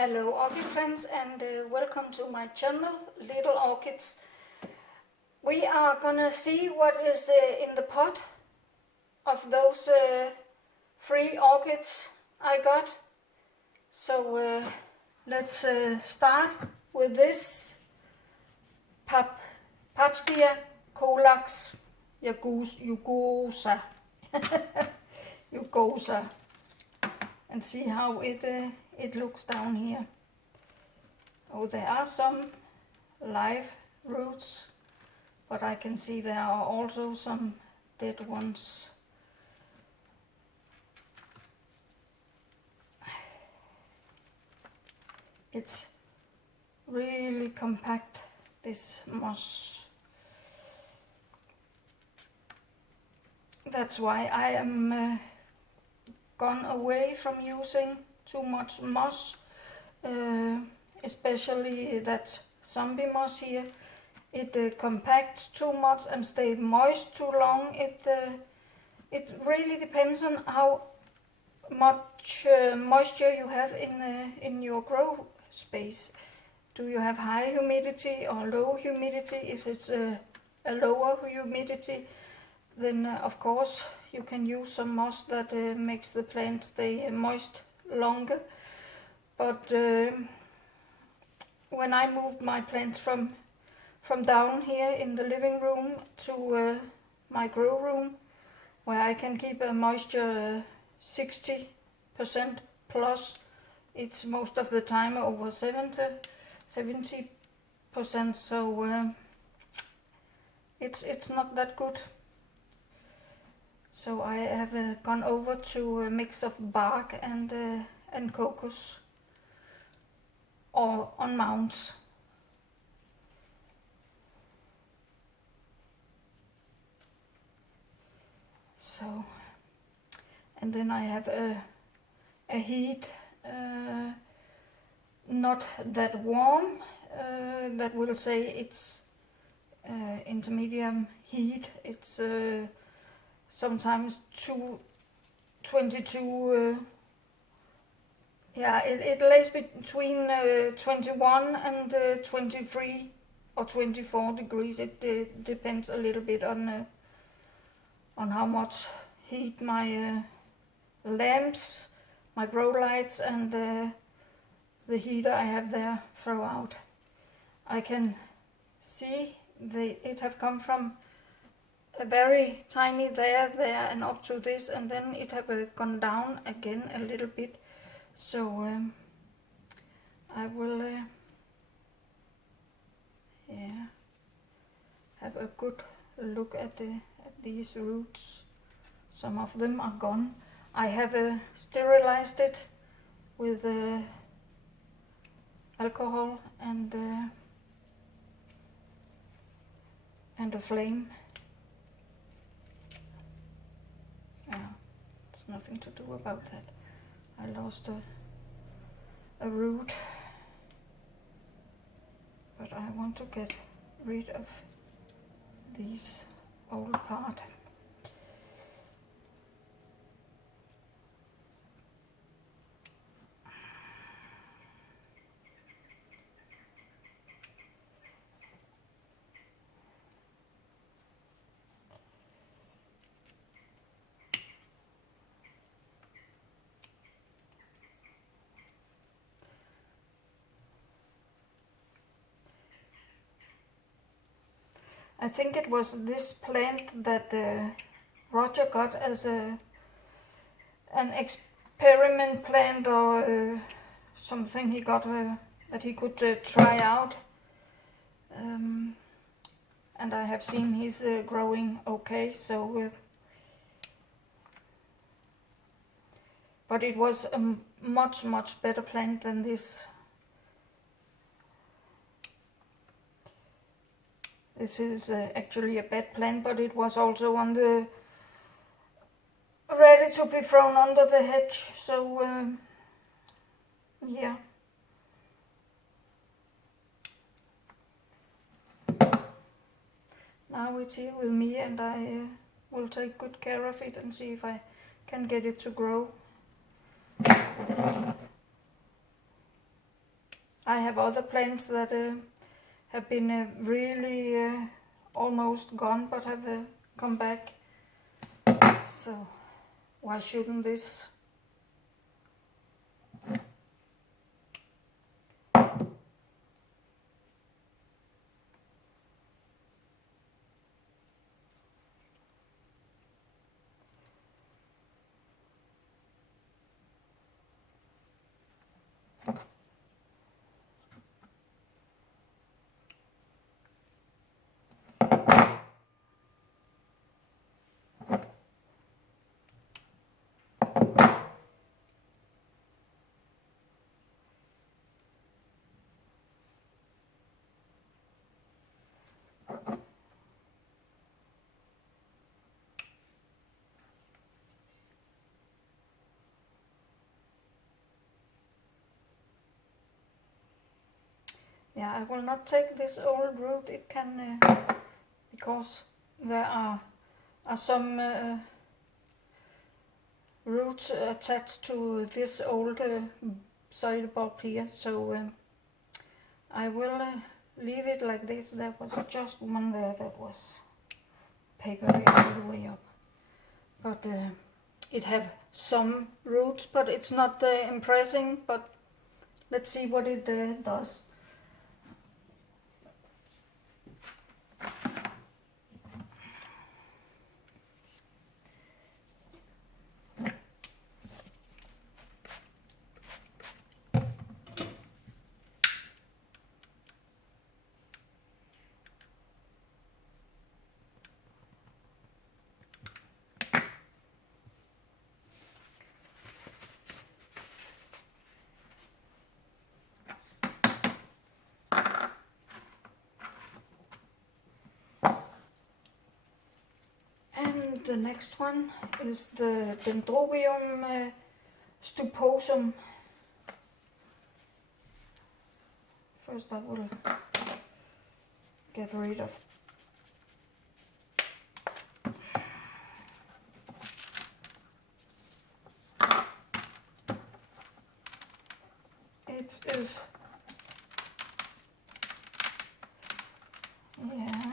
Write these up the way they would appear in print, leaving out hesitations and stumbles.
Hello orchid friends and welcome to my channel Little Orchids. We are gonna see what is in the pot of those 3 orchids I got. So let's start with this Papsia colax jugosa jugosa, and see how it looks down here. Oh, there are some live roots, but I can see there are also some dead ones. It's really compact, this moss. That's why I am gone away from using too much moss, especially that zombie moss here. It compacts too much and stays moist too long. It really depends on how much moisture you have in your grow space. Do you have high humidity or low humidity? If it's a lower humidity, then of course you can use some moss that makes the plant stay moist longer. But when I moved my plants from down here in the living room to my grow room, where I can keep a moisture 60% plus, it's most of the time over 70%, so it's not that good. So I have gone over to a mix of bark and cocos, or on mounds. So, and then I have a heat, not that warm, that will say it's intermediate heat. It's sometimes 22, yeah, it lays between 21 and 23 or 24 degrees. It depends a little bit on how much heat my lamps, my grow lights, and the heater I have there throw out. I can see it have come from a very tiny there, and up to this, and then it have gone down again a little bit. So I will have a good look at these roots. Some of them are gone. I have sterilized it with alcohol and a flame. Yeah, there's nothing to do about that. I lost a root, but I want to get rid of these old part. I think it was this plant that Roger got as an experiment plant, or something he got that he could try out. And I have seen he's growing okay. So, but it was a much better plant than this. This is actually a bad plant, but it was also on the ready to be thrown under the hedge. So yeah. Now it's here with me, and I will take good care of it and see if I can get it to grow. I have other plants that have been really almost gone, but have come back. So why shouldn't this? Yeah, I will not take this old root. It can, because there are some roots attached to this old soil bulb here. So I will leave it like this. There was just one there that was papery all the way up. But it have some roots, but it's not impressing. But let's see what it does. And the next one is the dendrobium stuposum. First I will get rid of it is, yeah,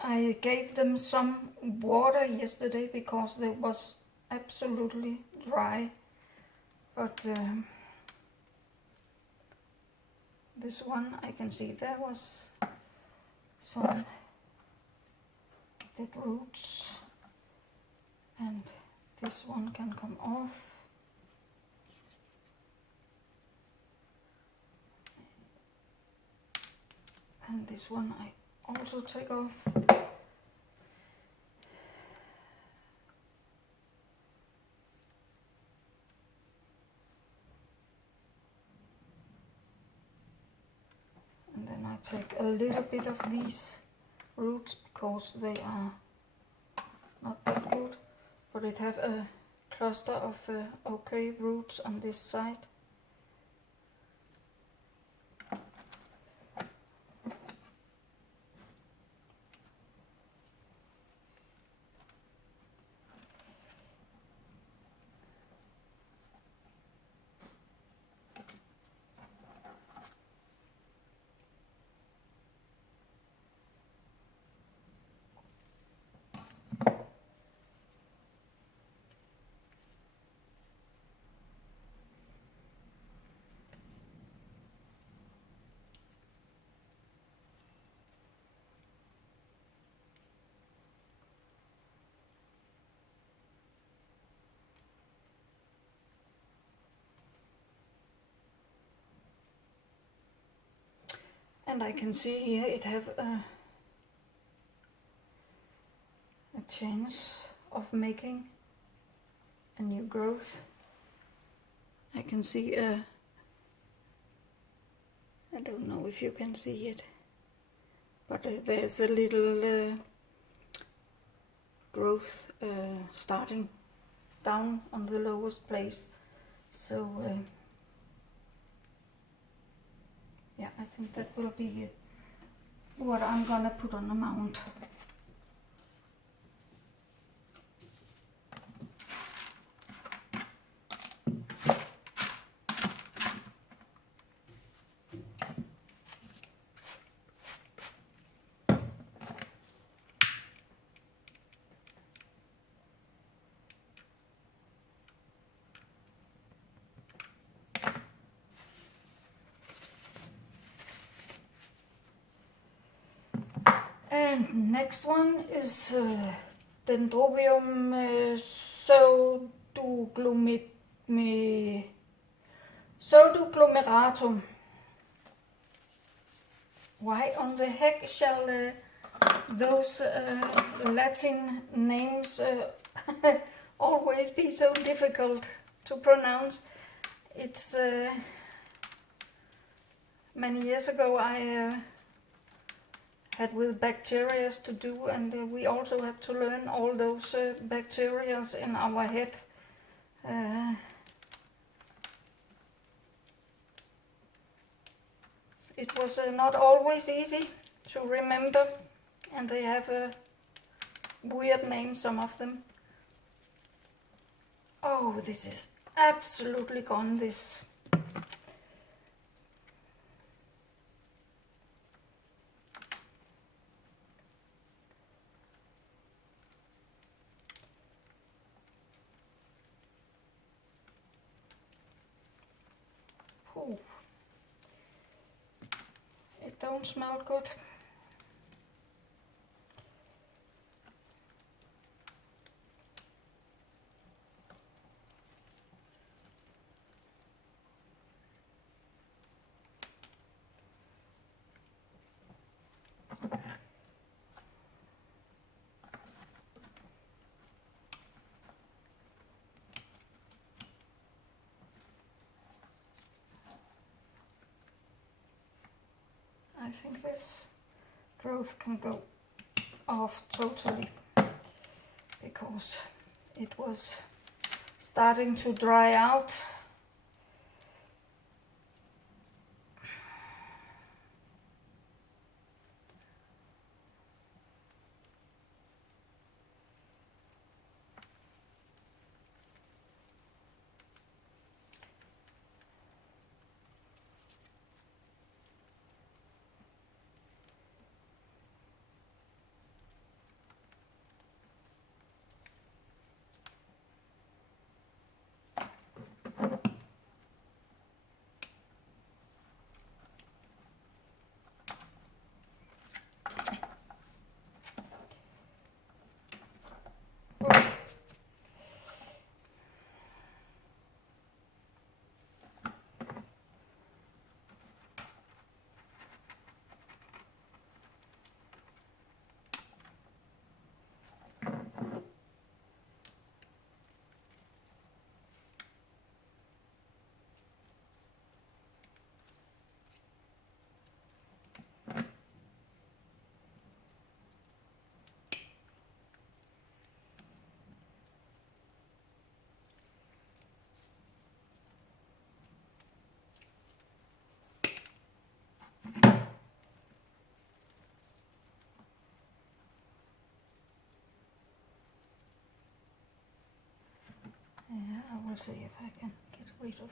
I gave them some water yesterday because it was absolutely dry, but this one I can see there was some dead roots, and this one can come off. And this one I also take off. And then I take a little bit of these roots because they are not that good, but it have a cluster of okay roots on this side. And I can see here it have a chance of making a new growth. I can see I don't know if you can see it, but there's a little growth starting down on the lowest place. So yeah, I think that will be what I'm gonna put on the mound. And next one is dendrobium pseudoglomeratum. Why on the heck shall those Latin names always be so difficult to pronounce? It's many years ago I had with bacteria to do, and we also have to learn all those bacteria in our head. It was not always easy to remember, and they have a weird name, some of them. Oh, this is absolutely gone, this. Ooh. It don't smell good. I think this growth can go off totally because it was starting to dry out. Yeah, I will see if I can get rid of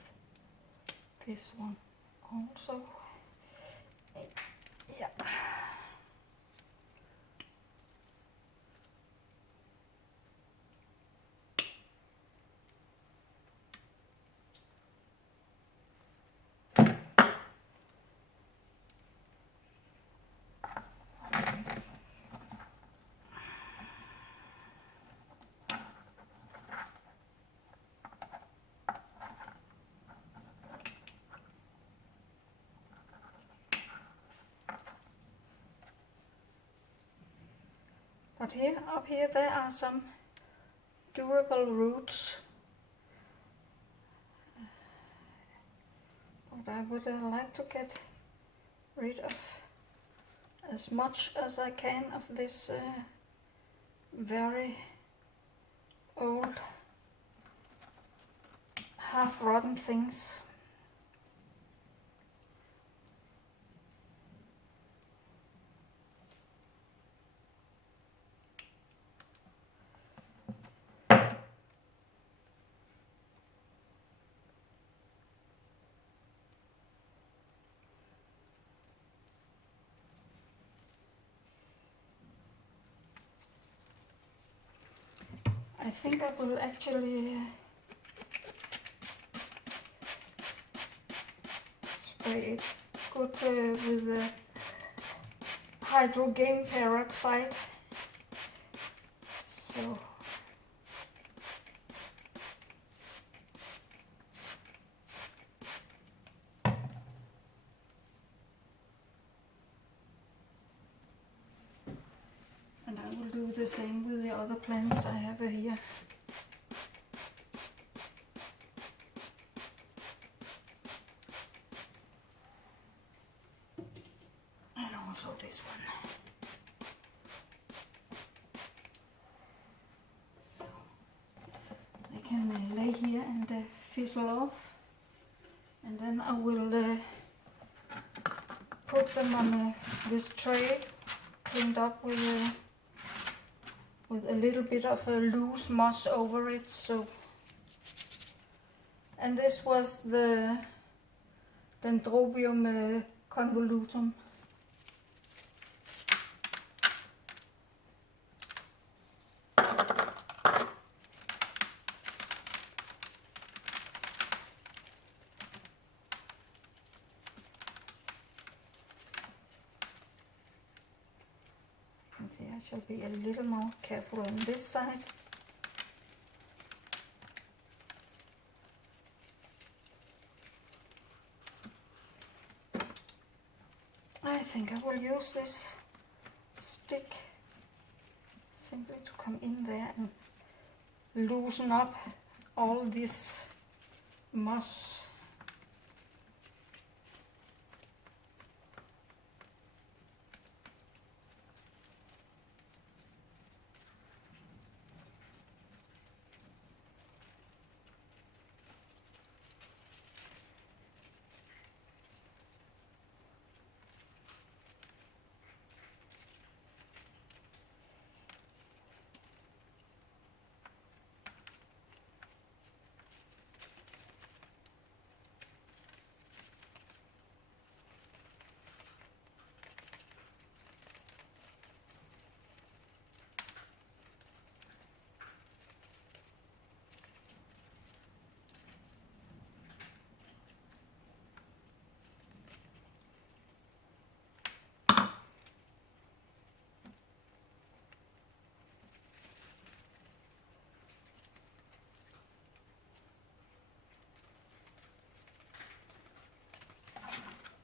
this one also. Yeah. But here, up here, there are some durable roots. But I would like to get rid of as much as I can of this very old, half-rotten things. I think I will actually spray it good with hydrogen peroxide. So and I will do the same with the other plants I have here. And also this one. So they can lay here and fizzle off. And then I will put them on this tray, cleaned up with a little bit of a loose moss over it. So, and this was the dendrobium convolutum. See, I shall be a little more careful on this side. I think I will use this stick simply to come in there and loosen up all this moss.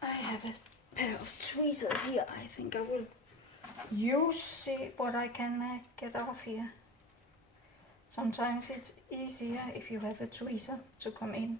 I have a pair of tweezers here. I think I will see what I can get off here. Sometimes it's easier if you have a tweezer to come in.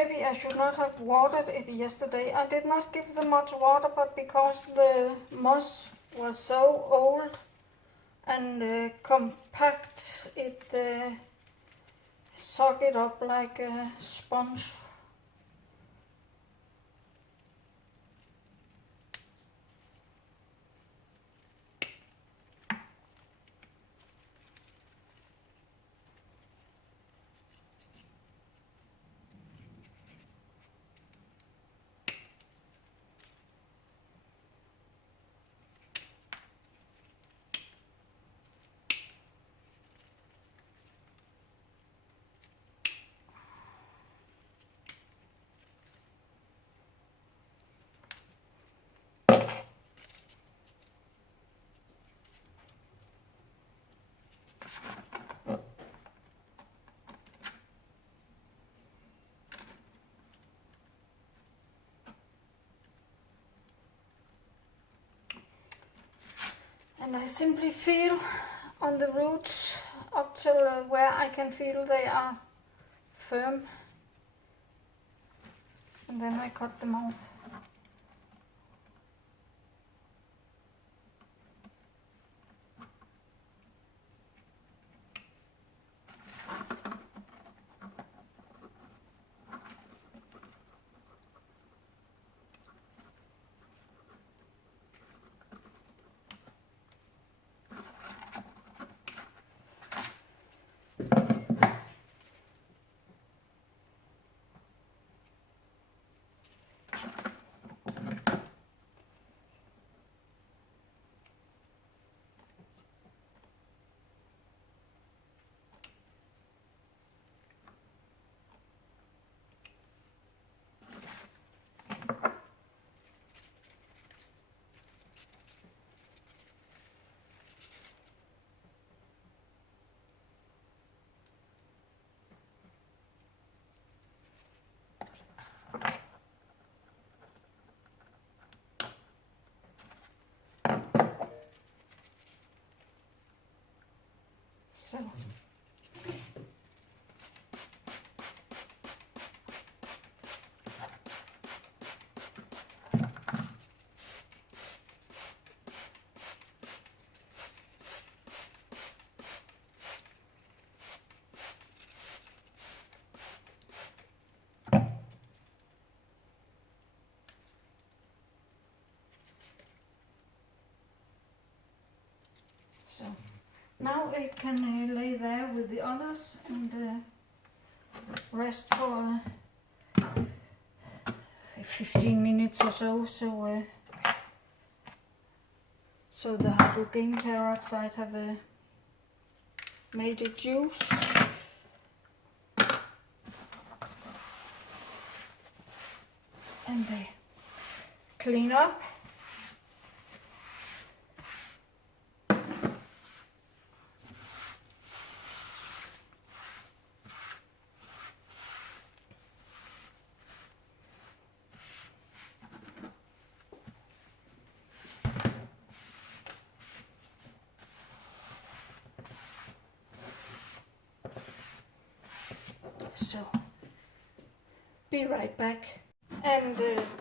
maybe I should not have watered it yesterday. I did not give them much water, but because the moss was so old and compact, it sucked it up like a sponge. And I simply feel on the roots up till where I can feel they are firm, and then I cut them off. So now it can lay there with the others and rest for 15 minutes or so. So the hydrogen peroxide have made it juice. And they clean up. So, be right back. And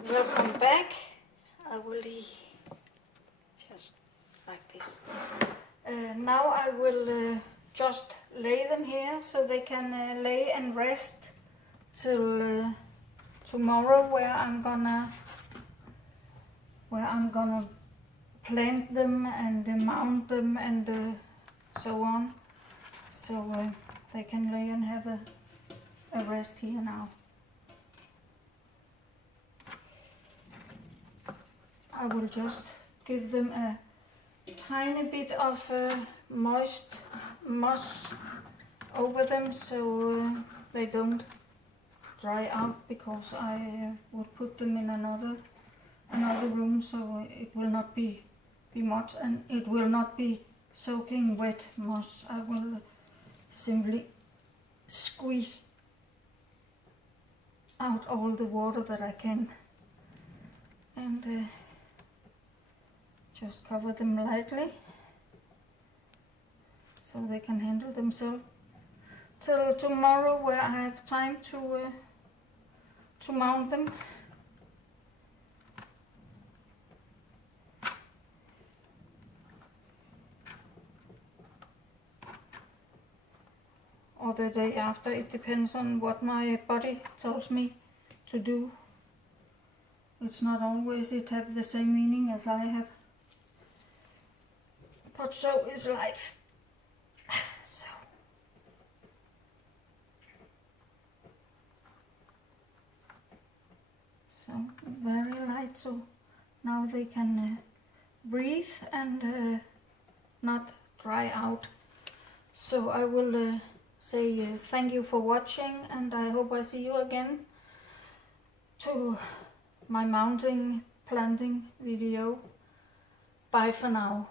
welcome back. I will just like this. Now I will just lay them here so they can lay and rest till tomorrow, where I'm gonna plant them and mount them and so on. So they can lay and have a rest here now. I will just give them a tiny bit of moist moss over them so they don't dry out, because I would put them in another room, so it will not be much, and it will not be soaking wet moss. I will simply squeeze out all the water that I can and just cover them lightly so they can handle themselves till tomorrow, where I have time to to mount them. Or the day after, it depends on what my body tells me to do. It's not always it have the same meaning as I have. But so is life. So very light, so now they can breathe and not dry out. So I will say thank you for watching, and I hope I see you again to my mounting planting video. Bye for now.